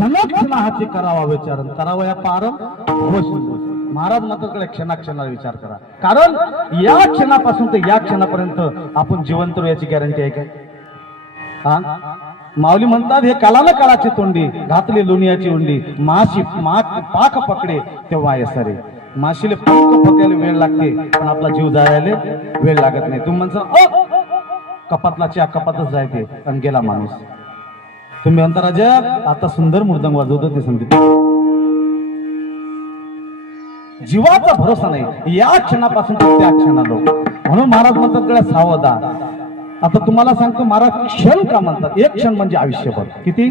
क्षणाक्षणाचे करावा विचार करावा या पारम भवसिंधू. महाराज मात्र क्षणाक्षणाला विचार करा, कारण या क्षणापासून ते या क्षणापर्यंत आपण जिवंत याची गॅरंटी आहे काय? हा, माऊली म्हणतात हे कालाला काळाची तोंडी घातली लोणियाची उंडी माशी पाक पकडे तेव्हा आहे सरे. माशीले पंख पकायला वेळ लागते पण आपला जीव जायला वेळ लागत नाही. तुम्ही म्हणता कपातला च्या कपातच जायते आणि गेला माणूस. तुम्ही म्हणता राजा आता सुंदर मृदंग वाजवतो ते संगीत. जीवाचा भरोसा नाही या क्षणापासून त्या क्षणाला. म्हणून महाराज म्हणतात कडे सावधा. आता तुम्हाला सांगतो महाराज क्षण का म्हणतात? एक क्षण म्हणजे आयुष्यभर. किती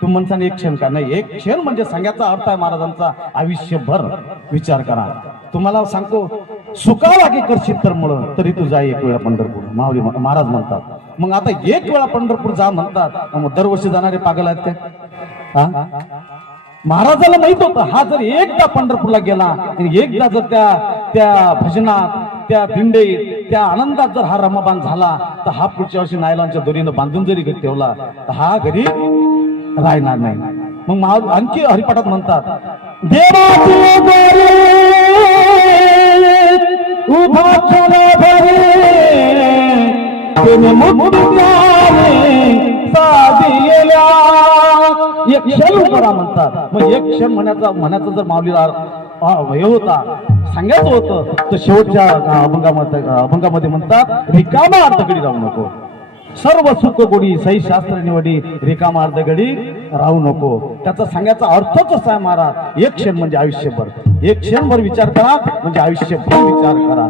तुम्ही म्हणता एक क्षण का? नाही, एक क्षण म्हणजे सांगायचा अर्थ आहे महाराजांचा आयुष्यभर. विचार करा. तुम्हाला सांगतो सुखावागे करशील तर मुळे तरी तू जा एक वेळा पंढरपूर. माऊली महाराज म्हणतात. मग आता एक वेळा पंढरपूर जा म्हणतात, मग दरवर्षी जाणारे पागल आहेत ते? हा, महाराजाला माहित होतं हा जर एकदा पंढरपूरला गेला आणि एकदा जर त्या भजनात त्या दिंडीत त्या आनंदात जर हा रमबान झाला तर हा पुढच्या वर्षी नायलॉनच्या दोरीनं बांधून जरी ठेवला तर हा घरी राहणार नाही. मग आणखी हरिपाठात म्हणतात देवाची उभा एक क्षण करा म्हणतात. मग एक क्षण म्हणायचं जर माऊलीला हे होता सांगायचं होतं तर शेवटच्या अभंगामध्ये म्हणतात रिकामा अर्धगडी राहू नको. सर्व सुख गोडी सही शास्त्र निवडी रिकामा अर्धगडी राहू नको. त्याचा सांगायचा अर्थच असा आहे महाराज एक क्षण म्हणजे आयुष्यभर. एक क्षणभर विचार करा म्हणजे आयुष्यभर विचार करा.